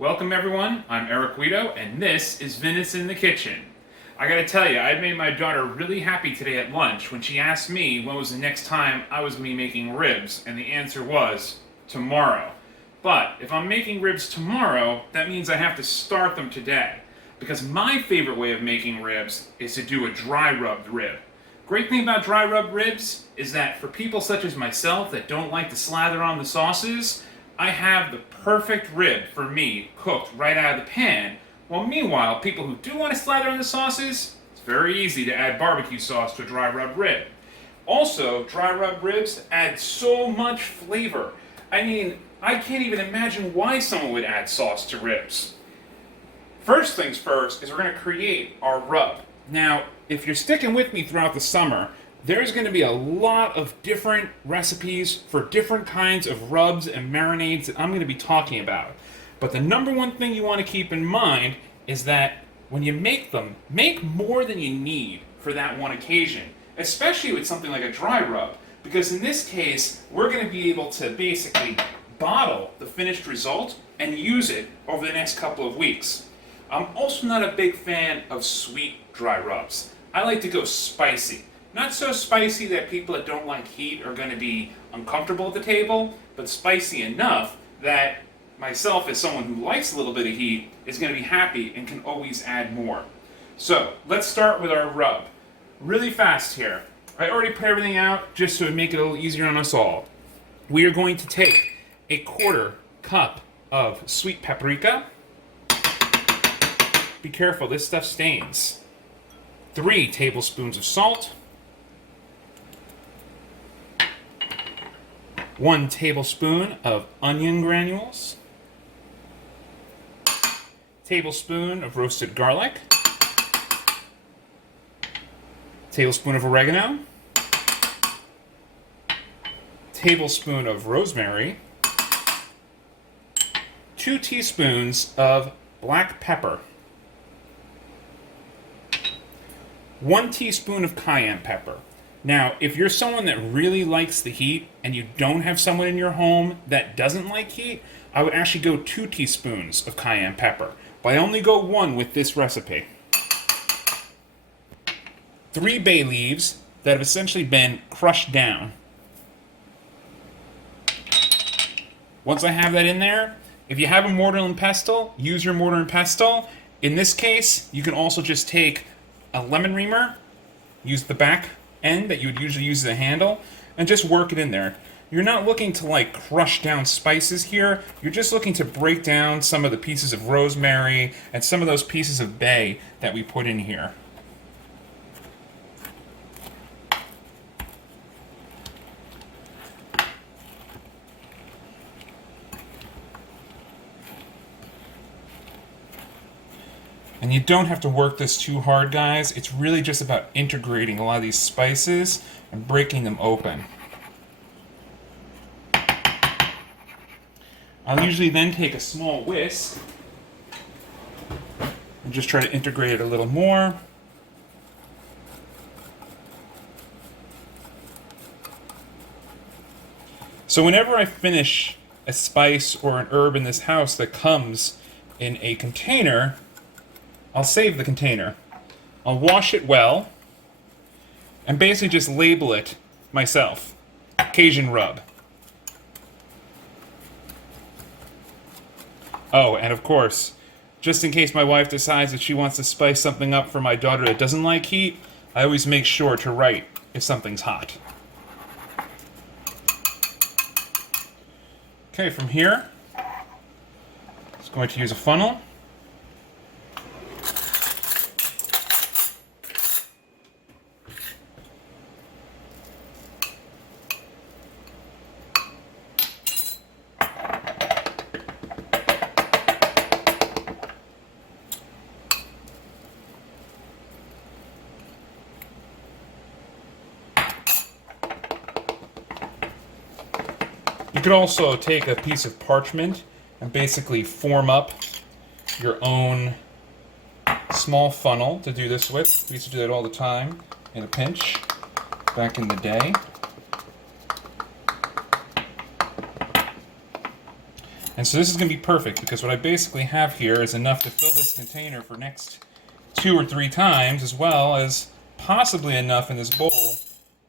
Welcome everyone, I'm Guido, and this is Vinous in the Kitchen. I gotta tell you, I made my daughter really happy today at lunch when she asked me when was the next time I was going to be making ribs, and the answer was tomorrow. But if I'm making ribs tomorrow, that means I have to start them today. Because my favorite way of making ribs is to do a dry rubbed rib. Great thing about dry rubbed ribs is that for people such as myself that don't like to slather on the sauces, I have the perfect rib for me cooked right out of the pan. While meanwhile, people who do want to slather on the sauces, it's very easy to add barbecue sauce to a dry rub rib. Also, dry rub ribs add so much flavor. I mean, I can't even imagine why someone would add sauce to ribs. First things first is we're going to create our rub. Now, if you're sticking with me throughout the summer, there's going to be a lot of different recipes for different kinds of rubs and marinades that I'm going to be talking about. But the number one thing you want to keep in mind is that when you make them, make more than you need for that one occasion, especially with something like a dry rub, because in this case, we're going to be able to basically bottle the finished result and use it over the next couple of weeks. I'm also not a big fan of sweet dry rubs. I like to go spicy. Not so spicy that people that don't like heat are going to be uncomfortable at the table, but spicy enough that myself, as someone who likes a little bit of heat, is going to be happy and can always add more. So, let's start with our rub. Really fast here. I already put everything out just to make it a little easier on us all. We are going to take a 1/4 cup of sweet paprika. Be careful, this stuff stains. 3 tablespoons of salt. 1 tablespoon of onion granules. Tablespoon of roasted garlic. Tablespoon of oregano. Tablespoon of rosemary. 2 teaspoons of black pepper. 1 teaspoon of cayenne pepper. Now, if you're someone that really likes the heat and you don't have someone in your home that doesn't like heat, I would actually go 2 teaspoons of cayenne pepper. But I only go 1 with this recipe. 3 bay leaves that have essentially been crushed down. Once I have that in there, if you have a mortar and pestle, use your mortar and pestle. In this case, you can also just take a lemon reamer, use the back end that you would usually use as a handle, and just work it in there. You're not looking to like crush down spices here, you're just looking to break down some of the pieces of rosemary and some of those pieces of bay that we put in here. And you don't have to work this too hard, guys. It's really just about integrating a lot of these spices and breaking them open. I'll usually then take a small whisk and just try to integrate it a little more. So whenever I finish a spice or an herb in this house that comes in a container, I'll save the container. I'll wash it well and basically just label it myself. Cajun rub. Oh, and of course, just in case my wife decides that she wants to spice something up for my daughter that doesn't like heat, I always make sure to write if something's hot. Okay, from here, just going to use a funnel. You could also take a piece of parchment and basically form up your own small funnel to do this with. We used to do that all the time in a pinch back in the day. And so this is going to be perfect because what I basically have here is enough to fill this container for next 2 or 3 times, as well as possibly enough in this bowl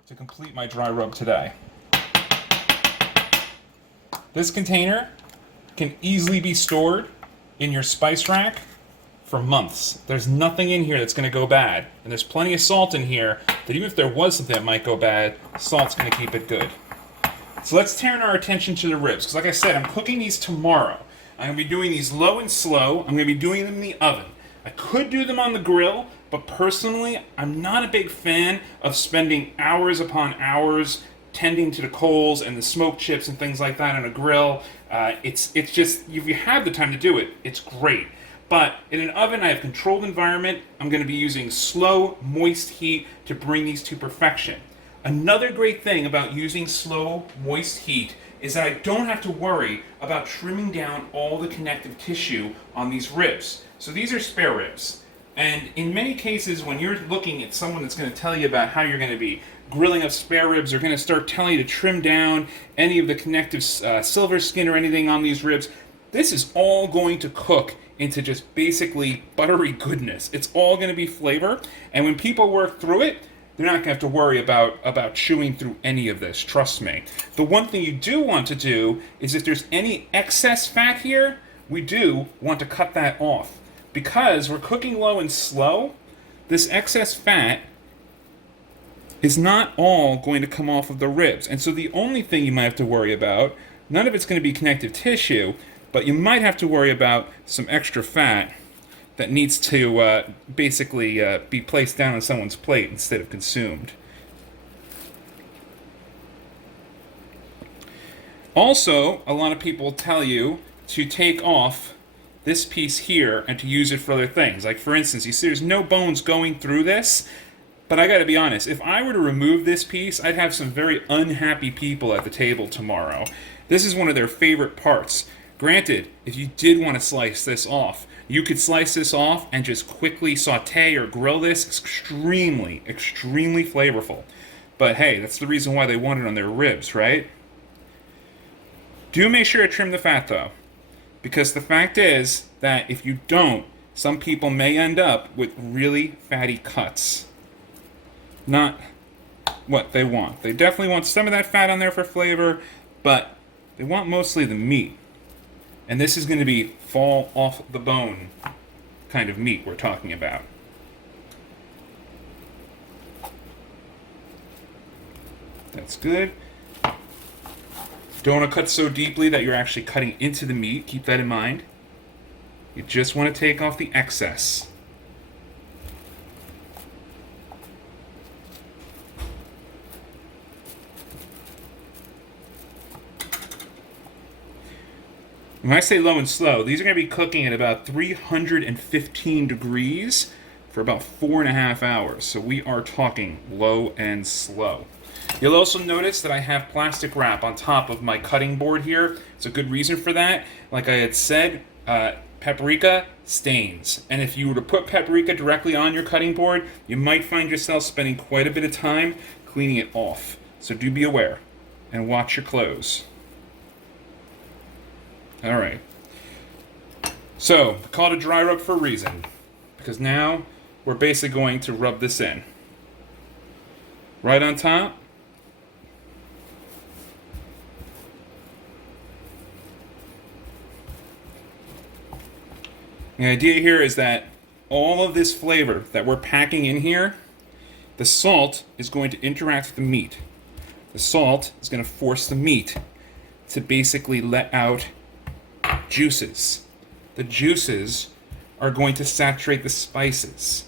to complete my dry rub today. This container can easily be stored in your spice rack for months. There's nothing in here that's going to go bad. And there's plenty of salt in here that even if there was something that might go bad, salt's going to keep it good. So let's turn our attention to the ribs. Because like I said, I'm cooking these tomorrow. I'm going to be doing these low and slow. I'm going to be doing them in the oven. I could do them on the grill, but personally, I'm not a big fan of spending hours upon hours tending to the coals and the smoke chips and things like that on a grill. It's just, if you have the time to do it, it's great. But in an oven, I have controlled environment. I'm going to be using slow, moist heat to bring these to perfection. Another great thing about using slow, moist heat is that I don't have to worry about trimming down all the connective tissue on these ribs. So these are spare ribs. And in many cases, when you're looking at someone that's going to tell you about how you're going to be grilling up spare ribs, they're going to start telling you to trim down any of the connective silver skin or anything on these ribs. This is all going to cook into just basically buttery goodness. It's all going to be flavor. And when people work through it, they're not going to have to worry about chewing through any of this, trust me. The one thing you do want to do is if there's any excess fat here, we do want to cut that off. Because we're cooking low and slow, this excess fat is not all going to come off of the ribs. And so the only thing you might have to worry about, none of it's going to be connective tissue, but you might have to worry about some extra fat that needs to basically be placed down on someone's plate instead of consumed. Also, a lot of people tell you to take off this piece here and to use it for other things. Like for instance, you see there's no bones going through this, but I gotta be honest, if I were to remove this piece, I'd have some very unhappy people at the table tomorrow. This is one of their favorite parts. Granted, if you did want to slice this off, you could slice this off and just quickly saute or grill this. Extremely, extremely flavorful. But hey, that's the reason why they want it on their ribs, right? Do make sure to trim the fat though. Because the fact is that if you don't, some people may end up with really fatty cuts. Not what they want. They definitely want some of that fat on there for flavor, but they want mostly the meat. And this is going to be fall off the bone kind of meat we're talking about. That's good. Don't want to cut so deeply that you're actually cutting into the meat. Keep that in mind. You just want to take off the excess. When I say low and slow, these are going to be cooking at about 315 degrees for about 4.5 hours. So we are talking low and slow. You'll also notice that I have plastic wrap on top of my cutting board here. It's a good reason for that. Like I had said, paprika stains. And if you were to put paprika directly on your cutting board, you might find yourself spending quite a bit of time cleaning it off. So do be aware and watch your clothes. All right. So, call it a dry rub for a reason. Because now we're basically going to rub this in. Right on top. The idea here is that all of this flavor that we're packing in here, the salt is going to interact with the meat. The salt is going to force the meat to basically let out juices. The juices are going to saturate the spices.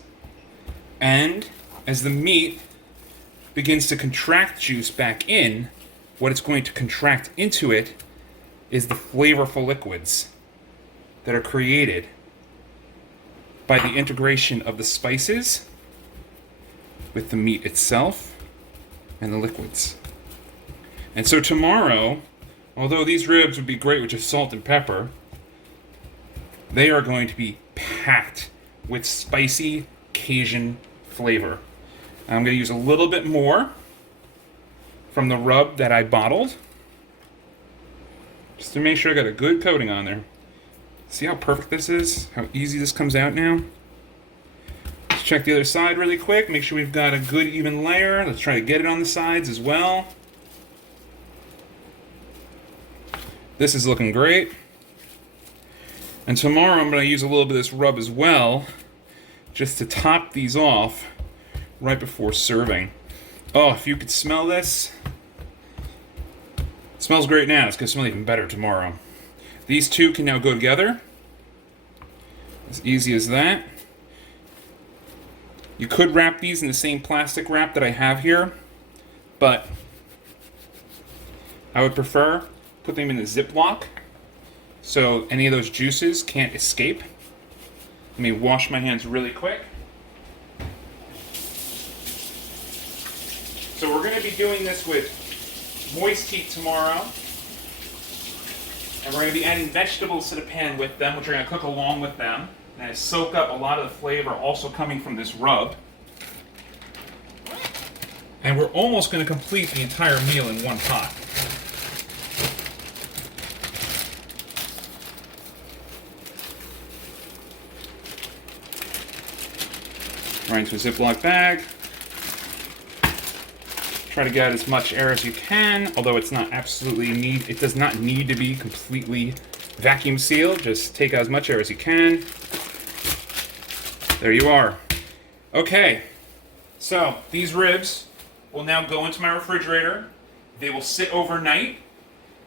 And as the meat begins to contract juice back in, what it's going to contract into it is the flavorful liquids that are created by the integration of the spices with the meat itself and the liquids. And so tomorrow, although these ribs would be great with just salt and pepper, they are going to be packed with spicy Cajun flavor. I'm going to use a little bit more from the rub that I bottled. just to make sure I got a good coating on there. See how perfect this is? How easy this comes out now? Let's check the other side really quick. Make sure we've got a good even layer. Let's try to get it on the sides as well. This is looking great. And tomorrow I'm going to use a little bit of this rub as well, just to top these off right before serving. Oh, if you could smell this. It smells great now. It's going to smell even better tomorrow. These two can now go together. As easy as that. You could wrap these in the same plastic wrap that I have here, but I would prefer put them in a Ziploc so any of those juices can't escape. Let me wash my hands really quick. So we're going to be doing this with moist heat tomorrow. And we're going to be adding vegetables to the pan with them, which are going to cook along with them. And soak up a lot of the flavor also coming from this rub. And we're almost going to complete the entire meal in one pot. Right into a Ziploc bag. Try to get as much air as you can, although it's not absolutely it does not need to be completely vacuum sealed. Just take out as much air as you can. There you are. Okay, so these ribs will now go into my refrigerator. They will sit overnight,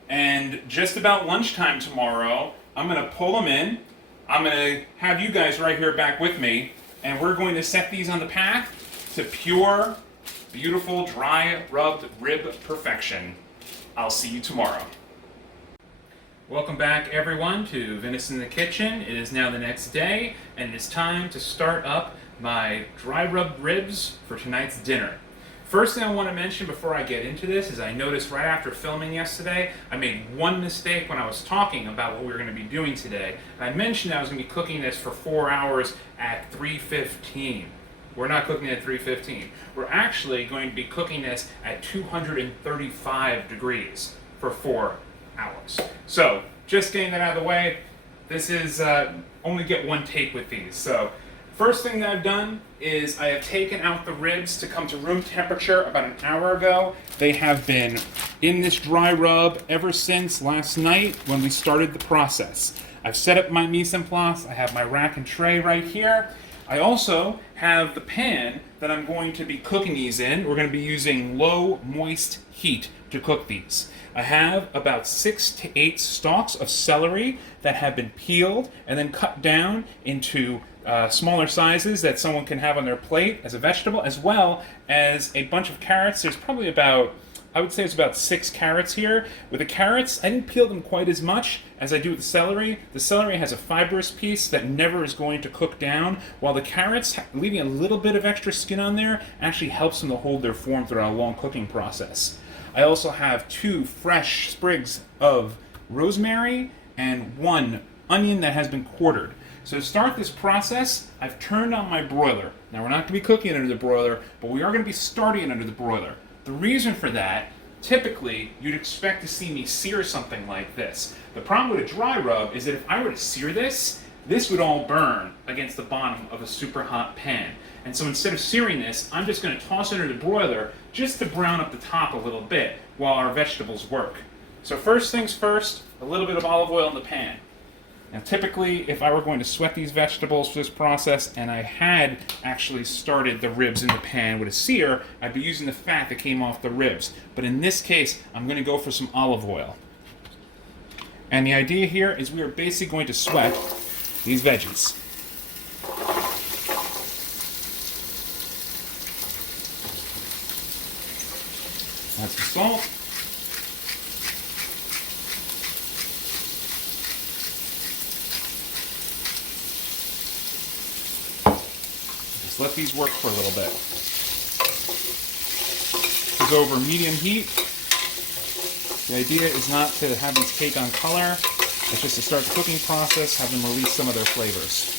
and just about lunchtime tomorrow, I'm going to pull them in. I'm going to have you guys right here back with me, and we're going to set these on the path to pure, beautiful, dry, rubbed rib perfection. I'll see you tomorrow. Welcome back, everyone, to Vinous in the Kitchen. It is now the next day, and it's time to start up my dry rubbed ribs for tonight's dinner. First thing I want to mention before I get into this is I noticed right after filming yesterday, I made one mistake when I was talking about what we were going to be doing today. And I mentioned I was going to be cooking this for 4 hours at 315. We're not cooking it at 315. We're actually going to be cooking this at 235 degrees for 4 hours. So, just getting that out of the way, this is only get one take with these. So, first thing that I've done is I have taken out the ribs to come to room temperature about an hour ago. They have been in this dry rub ever since last night when we started the process. I've set up my mise en place. I have my rack and tray right here. I also have the pan that I'm going to be cooking these in. We're going to be using low moist heat to cook these. I have about 6 to 8 stalks of celery that have been peeled and then cut down into smaller sizes that someone can have on their plate as a vegetable, as well as a bunch of carrots. There's probably about, I would say it's about 6 carrots here. With the carrots, I didn't peel them quite as much as I do with the celery. The celery has a fibrous piece that never is going to cook down, while the carrots, leaving a little bit of extra skin on there, actually helps them to hold their form throughout a long cooking process. I also have 2 fresh sprigs of rosemary and 1 onion that has been quartered. So to start this process, I've turned on my broiler. Now we're not going to be cooking it under the broiler, but we are going to be starting it under the broiler. The reason for that, typically, you'd expect to see me sear something like this. The problem with a dry rub is that if I were to sear this, this would all burn against the bottom of a super hot pan. And so instead of searing this, I'm just going to toss it under the broiler just to brown up the top a little bit while our vegetables work. So first things first, a little bit of olive oil in the pan. Now typically, if I were going to sweat these vegetables for this process, and I had actually started the ribs in the pan with a sear, I'd be using the fat that came off the ribs. But in this case, I'm going to go for some olive oil. And the idea here is we are basically going to sweat these veggies. Add some salt. Let these work for a little bit. This is over medium heat. The idea is not to have these take on color. It's just to start the cooking process, have them release some of their flavors.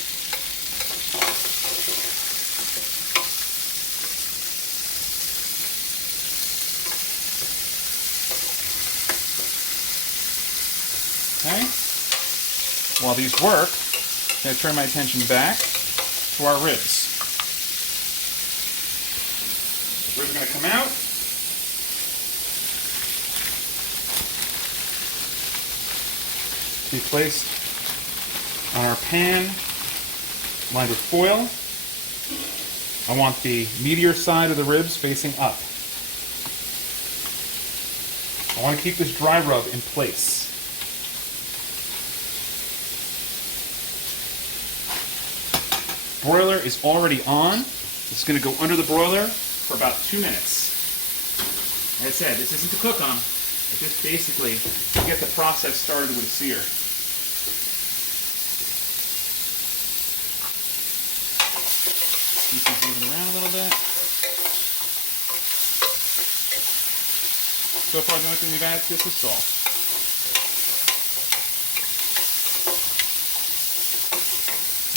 While these work, I'm going to turn my attention back to our ribs. Ribs are going to come out. Be placed on our pan, lined with foil. I want the meatier side of the ribs facing up. I want to keep this dry rub in place. Broiler is already on. It's going to go under the broiler for about 2 minutes. Like I said, this isn't to cook on. It's just basically to get the process started with a sear. Keep these moving around a little bit. So far, the only thing we've added to this is salt.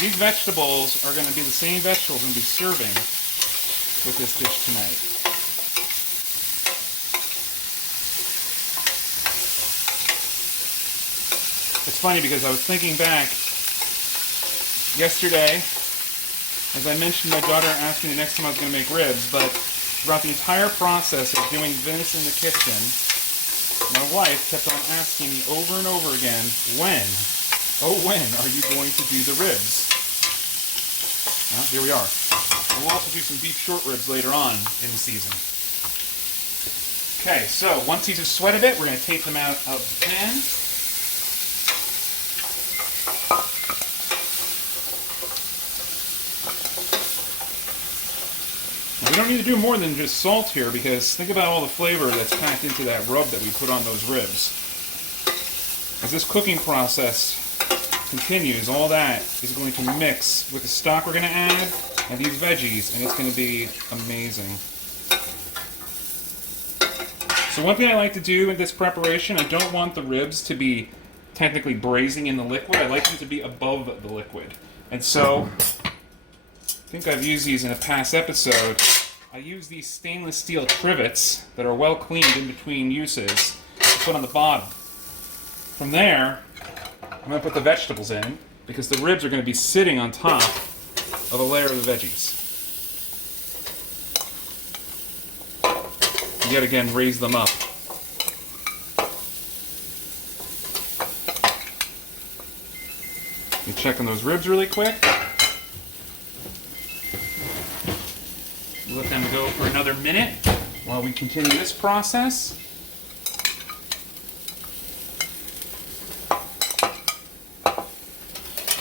These vegetables are going to be the same vegetables I'm going to be serving with this dish tonight. It's funny because I was thinking back yesterday, as I mentioned, my daughter asked me the next time I was going to make ribs, but throughout the entire process of doing Vinous in the kitchen, my wife kept on asking me over and over again, when are you going to do the ribs? Well, here we are. We'll also do some beef short ribs later on in the season. Okay, so once these have sweated a bit, we're going to take them out of the pan. Now, we don't need to do more than just salt here, because think about all the flavor that's packed into that rub that we put on those ribs. As this cooking process continues, all that is going to mix with the stock we're going to add and these veggies, and it's going to be amazing. So one thing I like to do in this preparation, I don't want the ribs to be technically braising in the liquid. I like them to be above the liquid. And so, I think I've used these in a past episode. I use these stainless steel trivets that are well cleaned in between uses to put on the bottom. From there, I'm going to put the vegetables in, because the ribs are going to be sitting on top of a layer of the veggies. Yet again, raise them up. You check on those ribs really quick. Let them go for another minute while we continue this process.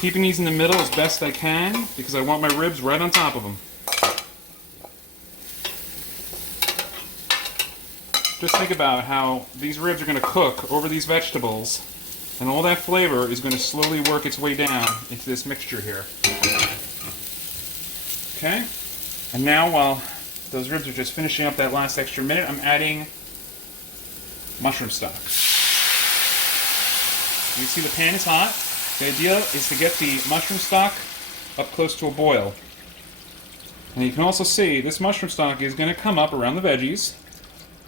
Keeping these in the middle as best I can, because I want my ribs right on top of them. Just think about how these ribs are going to cook over these vegetables, and all that flavor is going to slowly work its way down into this mixture here. Okay? And now, while those ribs are just finishing up that last extra minute, I'm adding mushroom stock. You see the pan is hot. The idea is to get the mushroom stock up close to a boil. And you can also see this mushroom stock is going to come up around the veggies.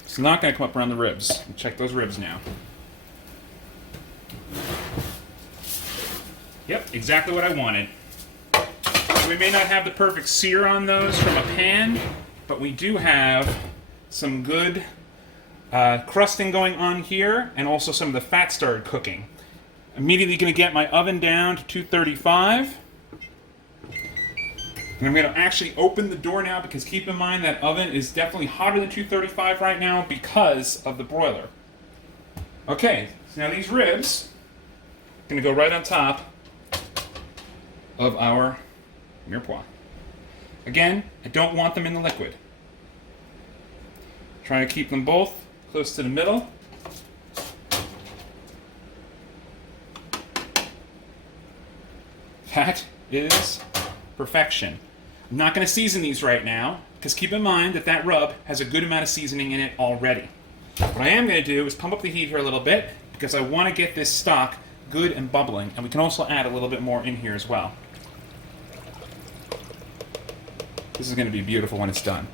It's not going to come up around the ribs. Check those ribs now. Yep, exactly what I wanted. We may not have the perfect sear on those from a pan, but we do have some good crusting going on here, and also some of the fat started cooking. Immediately going to get my oven down to 235. And I'm going to actually open the door now, because keep in mind that oven is definitely hotter than 235 right now because of the broiler. Okay, so now these ribs are going to go right on top of our mirepoix. Again, I don't want them in the liquid. Trying to keep them both close to the middle. That is perfection. I'm not going to season these right now, because keep in mind that that rub has a good amount of seasoning in it already. What I am going to do is pump up the heat here a little bit, because I want to get this stock good and bubbling, and we can also add a little bit more in here as well. This is going to be beautiful when it's done.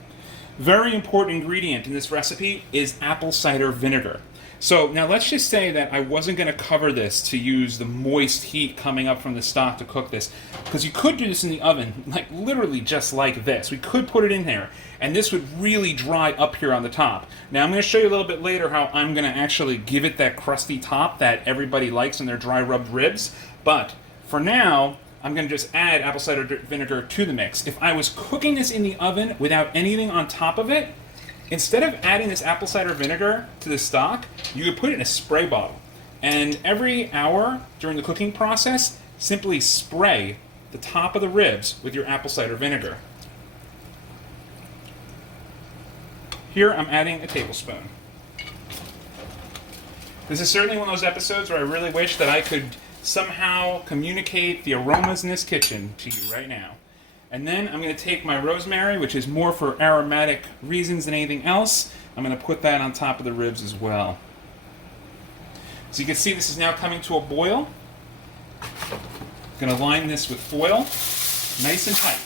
Very important ingredient in this recipe is apple cider vinegar. So now let's just say that I wasn't going to cover this to use the moist heat coming up from the stock to cook this, because you could do this in the oven, like literally just like this. We could put it in there, and this would really dry up here on the top. Now I'm going to show you a little bit later how I'm going to actually give it that crusty top that everybody likes in their dry rubbed ribs, but for now, I'm going to just add apple cider vinegar to the mix. If I was cooking this in the oven without anything on top of it, instead of adding this apple cider vinegar to the stock, you could put it in a spray bottle. And every hour during the cooking process, simply spray the top of the ribs with your apple cider vinegar. Here I'm adding a tablespoon. This is certainly one of those episodes where I really wish that I could somehow communicate the aromas in this kitchen to you right now. And then I'm going to take my rosemary, which is more for aromatic reasons than anything else. I'm going to put that on top of the ribs as well. So you can see this is now coming to a boil. I'm going to line this with foil, nice and tight.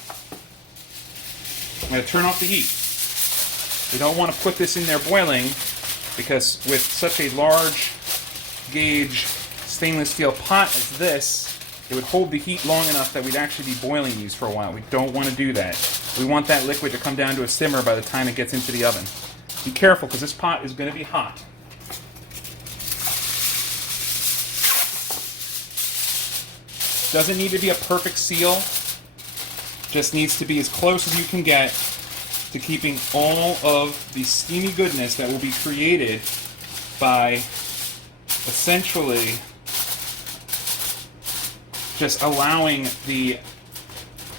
I'm going to turn off the heat. We don't want to put this in there boiling because with such a large gauge stainless steel pot as this, it would hold the heat long enough that we'd actually be boiling these for a while. We don't want to do that. We want that liquid to come down to a simmer by the time it gets into the oven. Be careful, because this pot is going to be hot. Doesn't need to be a perfect seal. Just needs to be as close as you can get to keeping all of the steamy goodness that will be created by essentially just allowing the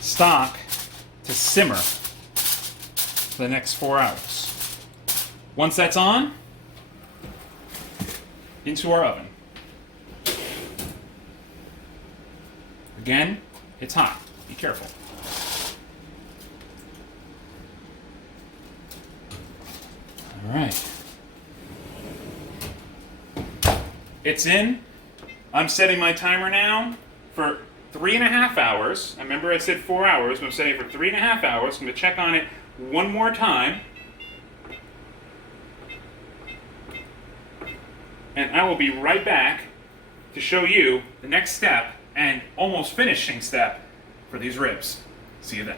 stock to simmer for the next 4 hours. Once that's on, into our oven. Again, it's hot. Be careful. All right. It's in. I'm setting my timer now for 3.5 hours. I remember I said 4 hours, but I'm setting it for 3.5 hours. I'm going to check on it one more time. And I will be right back to show you the next step and almost finishing step for these ribs. See you then.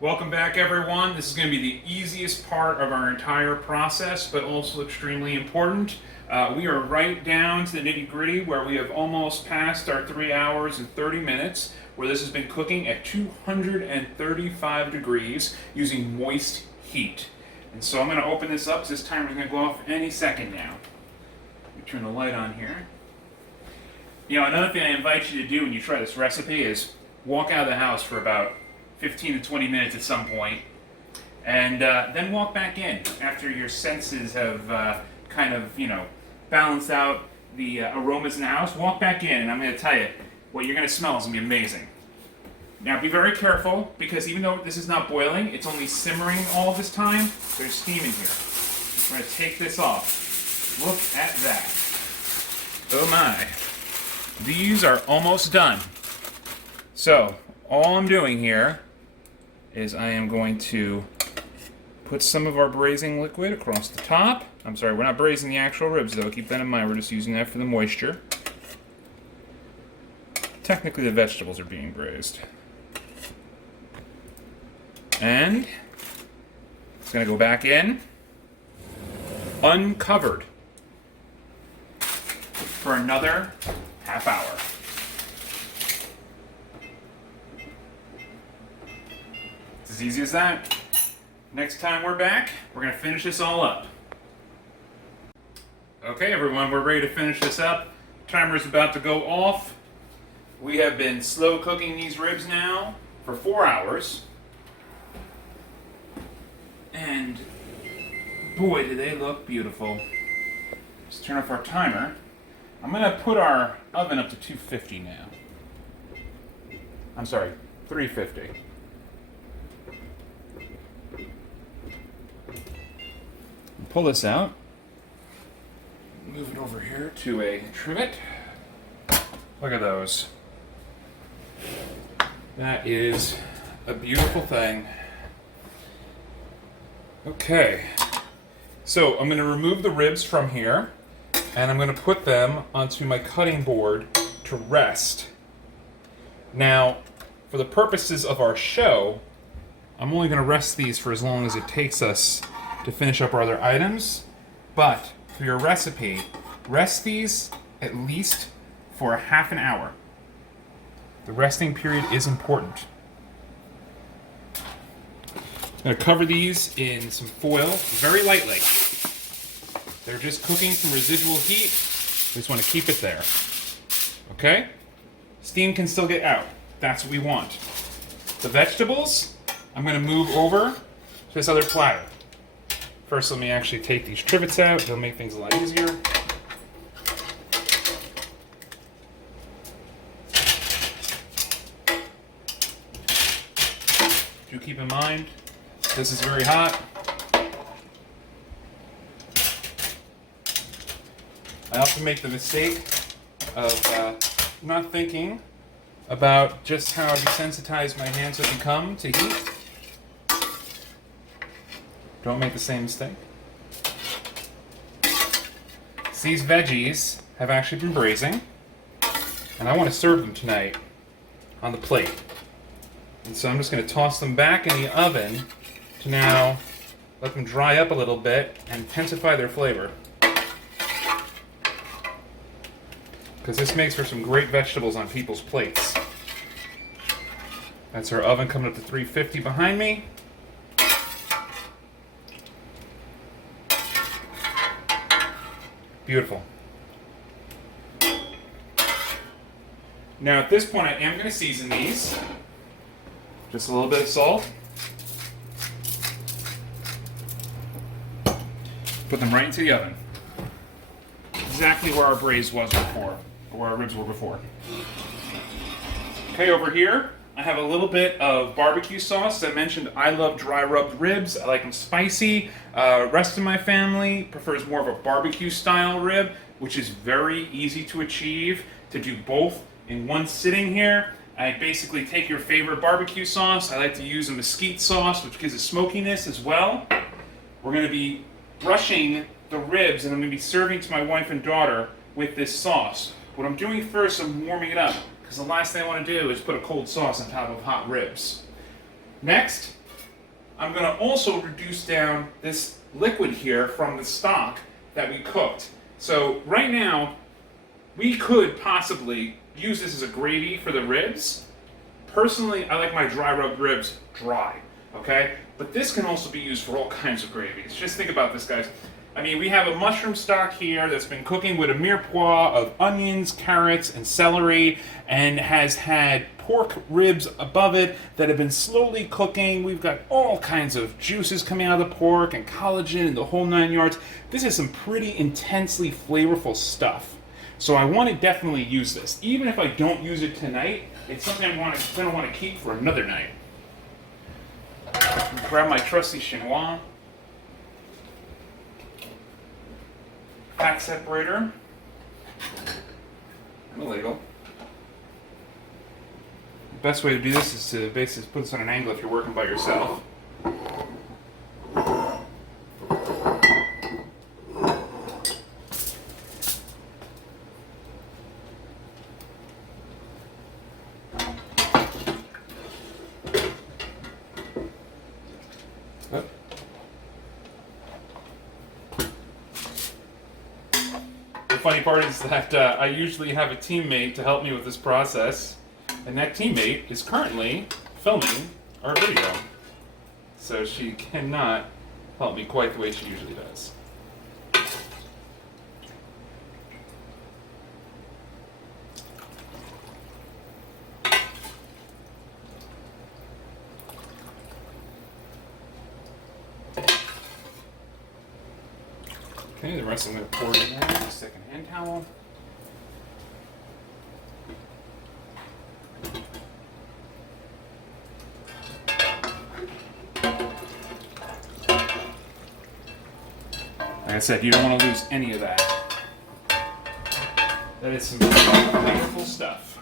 Welcome back, everyone. This is going to be the easiest part of our entire process, but also extremely important. We are right down to the nitty-gritty where we have almost passed our 3 hours and 30 minutes, where this has been cooking at 235 degrees using moist heat. And so I'm going to open this up, because this timer is going to go off any second now. Let me turn the light on here. You know, another thing I invite you to do when you try this recipe is walk out of the house for about 15 to 20 minutes at some point, and then walk back in after your senses have kind of, balanced out the aromas in the house. Walk back in, and I'm going to tell you, what you're going to smell is going to be amazing. Now, be very careful, because even though this is not boiling, it's only simmering all this time. There's steam in here. I'm going to take this off. Look at that. Oh my. These are almost done. So, all I'm doing here is I am going to put some of our braising liquid across the top. I'm sorry, we're not braising the actual ribs though, keep that in mind, we're just using that for the moisture. Technically the vegetables are being braised. And it's going to go back in, uncovered, for another half hour. It's as easy as that. Next time we're back, we're going to finish this all up. Okay, everyone, we're ready to finish this up. Timer's about to go off. We have been slow cooking these ribs now for 4 hours. And boy, do they look beautiful. Let's turn off our timer. I'm going to put our oven up to 250 now. I'm sorry, 350. Pull this out. Move it over here to a trivet. Look at those. That is a beautiful thing. Okay. So I'm going to remove the ribs from here. and I'm going to put them onto my cutting board to rest. Now, for the purposes of our show, I'm only going to rest these for as long as it takes us to finish up our other items, but for your recipe, rest these at least for a half an hour. The resting period is important. I'm going to cover these in some foil very lightly. They're just cooking from residual heat. We just want to keep it there. Okay? Steam can still get out. That's what we want. The vegetables, I'm going to move over to this other platter. First, let me actually take these trivets out. It'll make things a lot easier. Do keep in mind, this is very hot. I often make the mistake of not thinking about just how desensitized my hands have become to heat. Don't make the same mistake. These veggies have actually been braising, and I want to serve them tonight on the plate. And so I'm just going to toss them back in the oven to now let them dry up a little bit and intensify their flavor. Because this makes for some great vegetables on people's plates. That's our oven coming up to 350 behind me. Beautiful. Now at this point I am going to season these. Just a little bit of salt. Put them right into the oven. Exactly where our braise was before, or where our ribs were before. Okay, over here, I have a little bit of barbecue sauce. As I mentioned, I love dry rubbed ribs. I like them spicy. Rest of my family prefers more of a barbecue style rib, which is very easy to achieve, to do both in one sitting here. I basically take your favorite barbecue sauce. I like to use a mesquite sauce, which gives a smokiness as well. We're going to be brushing the ribs, and I'm going to be serving to my wife and daughter with this sauce. What I'm doing first, I'm warming it up, because the last thing I want to do is put a cold sauce on top of hot ribs. Next, I'm going to also reduce down this liquid here from the stock that we cooked. So right now, we could possibly use this as a gravy for the ribs. Personally, I like my dry rubbed ribs dry, okay? But this can also be used for all kinds of gravies. Just think about this, guys. I mean, we have a mushroom stock here that's been cooking with a mirepoix of onions, carrots, and celery, and has had pork ribs above it that have been slowly cooking. We've got all kinds of juices coming out of the pork and collagen and the whole 9 yards. This is some pretty intensely flavorful stuff. So I want to definitely use this. Even if I don't use it tonight, it's something I'm going to want to keep for another night. Grab my trusty chinois. Fat separator. And a ladle. The best way to do this is to basically put this on an angle if you're working by yourself. The funny part is that I usually have a teammate to help me with this process, and that teammate is currently filming our video, so she cannot help me quite the way she usually does. Okay, the rest I'm going to pour it in there with a second hand towel. Like I said, you don't want to lose any of that. That is some wonderful stuff.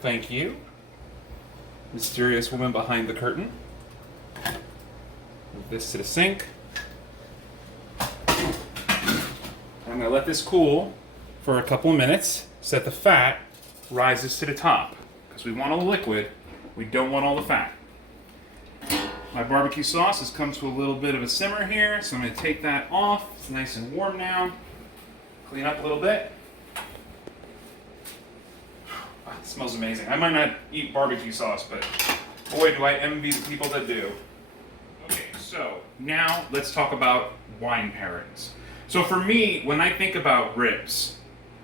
Thank you, mysterious woman behind the curtain. Move this to the sink. I'm going to let this cool for a couple of minutes so that the fat rises to the top. Because we want all the liquid, we don't want all the fat. My barbecue sauce has come to a little bit of a simmer here, so I'm going to take that off. It's nice and warm now. Clean up a little bit. Oh, it smells amazing. I might not eat barbecue sauce, but boy, do I envy the people that do. Okay, so now let's talk about wine pairings. So for me, when I think about ribs,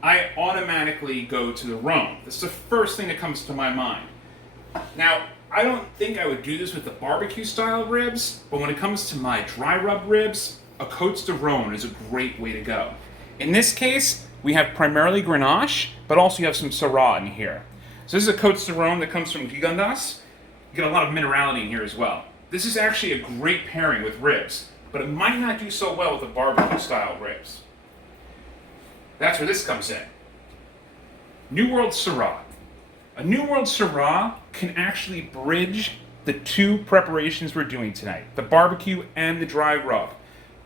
I automatically go to the Rhone. This is the first thing that comes to my mind. Now, I don't think I would do this with the barbecue style ribs, but when it comes to my dry rub ribs, a Côtes de Rhone is a great way to go. In this case, we have primarily Grenache, but also you have some Syrah in here. So this is a Côtes de Rhone that comes from Gigondas. You get a lot of minerality in here as well. This is actually a great pairing with ribs, but it might not do so well with the barbecue style ribs. That's where this comes in. New World Syrah. A New World Syrah can actually bridge the two preparations we're doing tonight, the barbecue and the dry rub.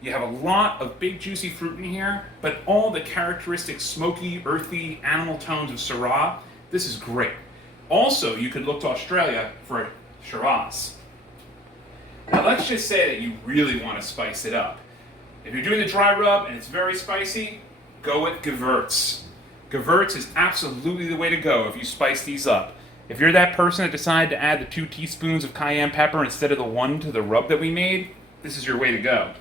You have a lot of big juicy fruit in here, but all the characteristic smoky, earthy, animal tones of Syrah. This is great. Also, you could look to Australia for a Shiraz. Now let's just say that you really want to spice it up. If you're doing the dry rub and it's very spicy, go with Gewürz. Gewürz is absolutely the way to go if you spice these up. If you're that person that decided to add the 2 teaspoons of cayenne pepper instead of the 1 to the rub that we made, this is your way to go.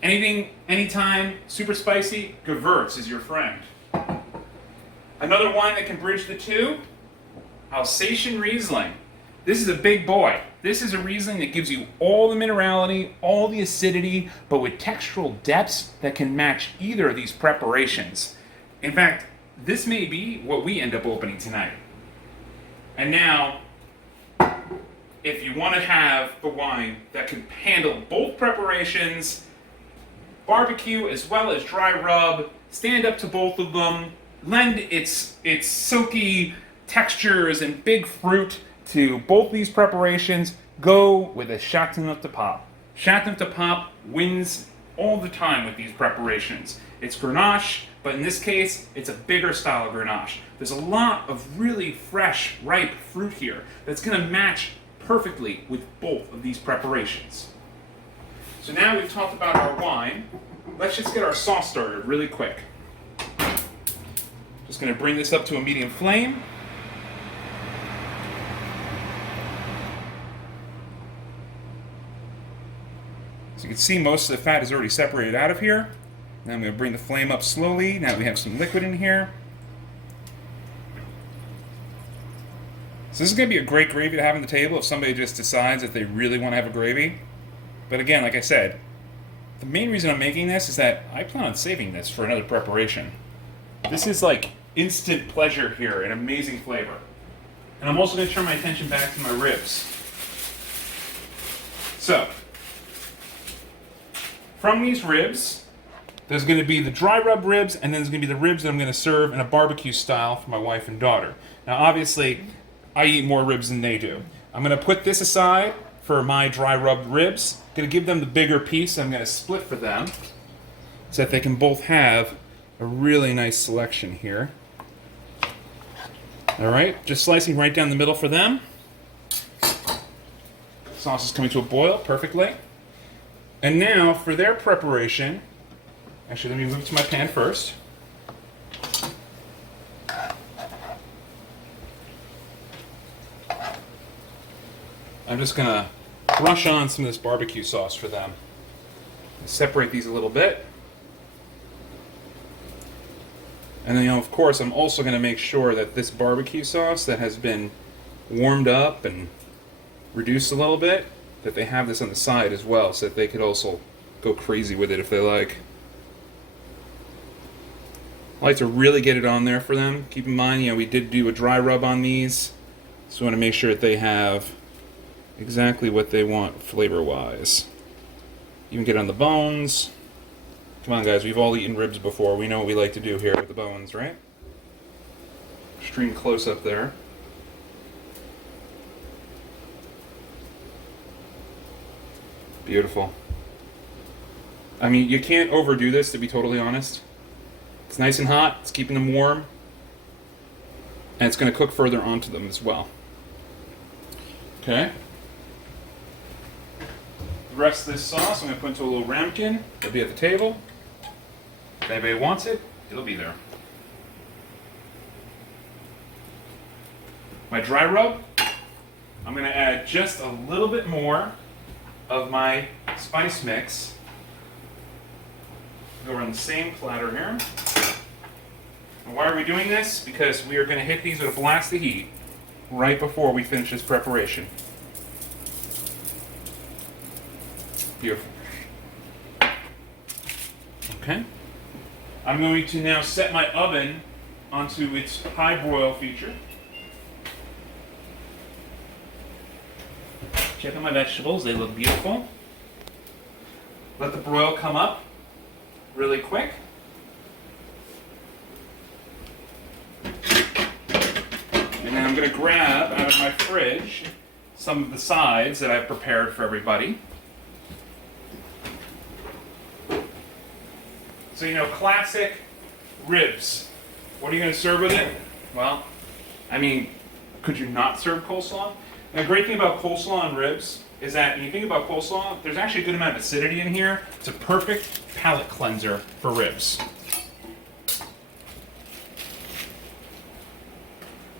Anything, anytime, super spicy, Gewürz is your friend. Another wine that can bridge the two, Alsatian Riesling. This is a big boy. This is a Riesling that gives you all the minerality, all the acidity, but with textural depths that can match either of these preparations. In fact, this may be what we end up opening tonight. And now, if you want to have the wine that can handle both preparations, barbecue as well as dry rub, stand up to both of them, lend its silky textures and big fruit to both these preparations, go with a Chateauneuf de Pape. Chateauneuf de Pape wins all the time with these preparations. It's Grenache, but in this case, it's a bigger style of Grenache. There's a lot of really fresh, ripe fruit here that's going to match perfectly with both of these preparations. So now we've talked about our wine, let's just get our sauce started really quick. Just going to bring this up to a medium flame. So you can see most of the fat is already separated out of here. Now I'm going to bring the flame up slowly. Now we have some liquid in here. So this is going to be a great gravy to have on the table if somebody just decides that they really want to have a gravy. But again, like I said, the main reason I'm making this is that I plan on saving this for another preparation. This is like instant pleasure here and amazing flavor. And I'm also going to turn my attention back to my ribs. So, from these ribs, there's going to be the dry rub ribs, and then there's going to be the ribs that I'm going to serve in a barbecue style for my wife and daughter. Now, obviously, I eat more ribs than they do. I'm going to put this aside for my dry rubbed ribs. I'm going to give them the bigger piece. I'm going to split for them so that they can both have a really nice selection here. All right, just slicing right down the middle for them. Sauce is coming to a boil perfectly. And now for their preparation, actually let me move to my pan first. I'm just going to brush on some of this barbecue sauce for them. Separate these a little bit. And then, of course, I'm also going to make sure that this barbecue sauce that has been warmed up and reduced a little bit, that they have this on the side as well, so that they could also go crazy with it if they like. I like to really get it on there for them. Keep in mind, we did do a dry rub on these, so we want to make sure that they have exactly what they want flavor-wise. You can get on the bones. Come on, guys, we've all eaten ribs before. We know what we like to do here with the bones, right? Extreme close-up there. Beautiful. I mean, you can't overdo this, to be totally honest. It's nice and hot. It's keeping them warm. And it's going to cook further onto them as well. Okay. The rest of this sauce I'm going to put into a little ramekin. It'll be at the table. If anybody wants it, it'll be there. My dry rub, I'm going to add just a little bit more of my spice mix. Go around the same platter here. And why are we doing this? Because we are going to hit these with a blast of heat right before we finish this preparation. Beautiful. Okay. I'm going to now set my oven onto its high broil feature. Check out my vegetables, they look beautiful. Let the broil come up really quick. And then I'm going to grab out of my fridge some of the sides that I've prepared for everybody. So, you know, classic ribs. What are you going to serve with it? Well, I mean, could you not serve coleslaw? And the great thing about coleslaw and ribs is that when you think about coleslaw, there's actually a good amount of acidity in here. It's a perfect palate cleanser for ribs.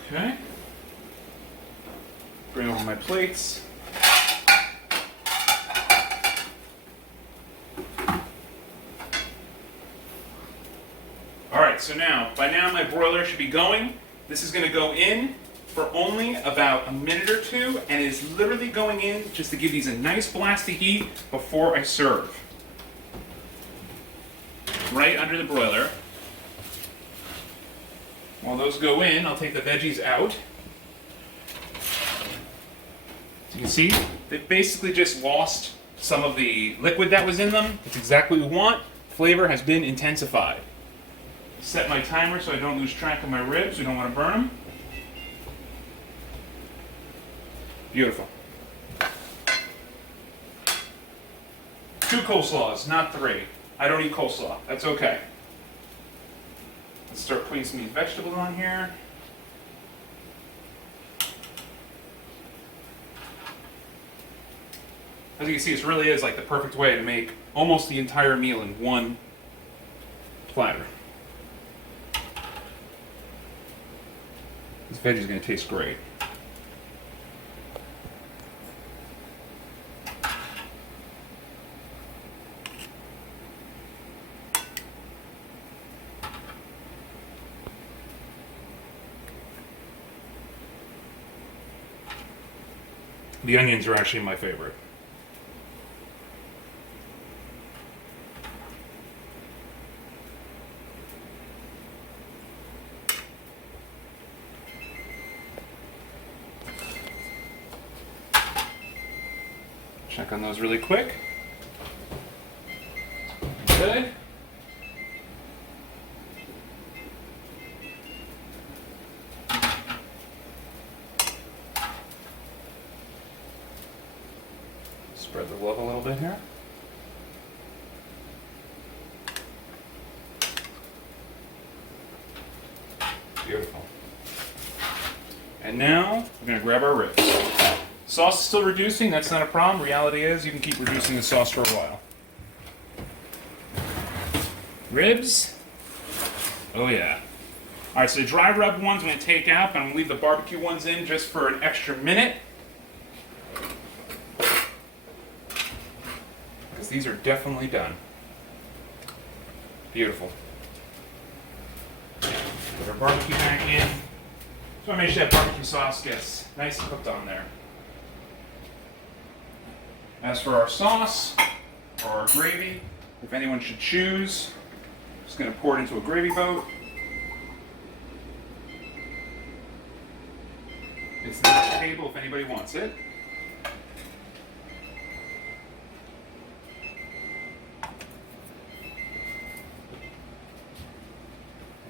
Okay. Bring over my plates. Alright, so now, by now my broiler should be going. This is going to go in for only about a minute or two, and it is literally going in just to give these a nice blast of heat before I serve. Right under the broiler. While those go in, I'll take the veggies out. So you can see, they've basically just lost some of the liquid that was in them. It's exactly what we want. Flavor has been intensified. Set my timer so I don't lose track of my ribs. We don't want to burn them. Beautiful. 2 coleslaws, not 3. I don't eat coleslaw. That's okay. Let's start putting some of these vegetables on here. As you can see, this really is like the perfect way to make almost the entire meal in one platter. This veggie is going to taste great. The onions are actually my favorite. Check on those really quick. Good. Spread the love a little bit here. Beautiful. And now we're going to grab our ribs. Sauce is still reducing, that's not a problem. Reality is you can keep reducing the sauce for a while. Ribs. Oh yeah. Alright, so the dry rub ones I'm going to take out, but I'm going to leave the barbecue ones in just for an extra minute. Because these are definitely done. Beautiful. Put our barbecue back in. So I make sure that barbecue sauce gets nice and cooked on there. As for our sauce, or our gravy, if anyone should choose, I'm just going to pour it into a gravy boat. It's not on the table if anybody wants it.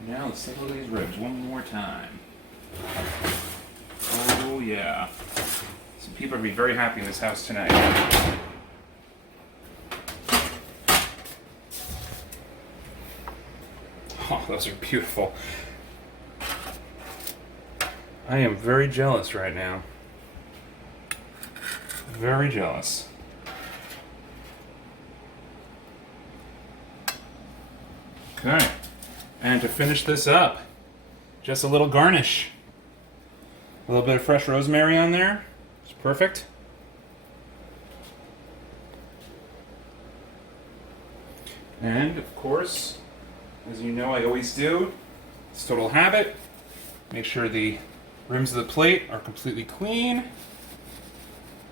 And now let's take a look at these ribs one more time. Oh yeah. Some people are going to be very happy in this house tonight. Oh, those are beautiful. I am very jealous right now. Very jealous. Okay. And to finish this up, just a little garnish. A little bit of fresh rosemary on there. It's perfect. And, of course, as you know I always do, it's total habit. Make sure the rims of the plate are completely clean.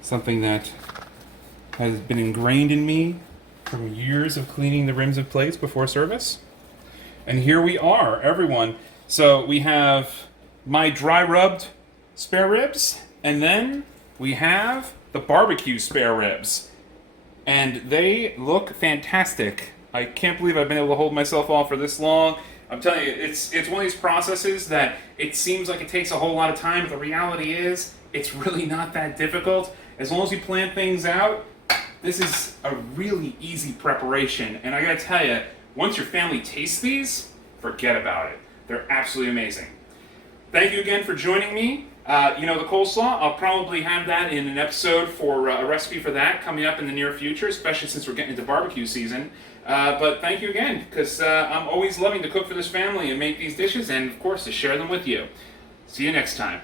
Something that has been ingrained in me from years of cleaning the rims of plates before service. And here we are, everyone. So we have my dry rubbed spare ribs, and then we have the barbecue spare ribs. And they look fantastic. I can't believe I've been able to hold myself off for this long. I'm telling you, it's one of these processes that it seems like it takes a whole lot of time, but the reality is it's really not that difficult. As long as you plan things out, this is a really easy preparation. And I gotta tell you, once your family tastes these, forget about it. They're absolutely amazing. Thank you again for joining me. The coleslaw, I'll probably have that in an episode for a recipe for that coming up in the near future, especially since we're getting into barbecue season. But thank you again, because I'm always loving to cook for this family and make these dishes, and of course to share them with you. See you next time.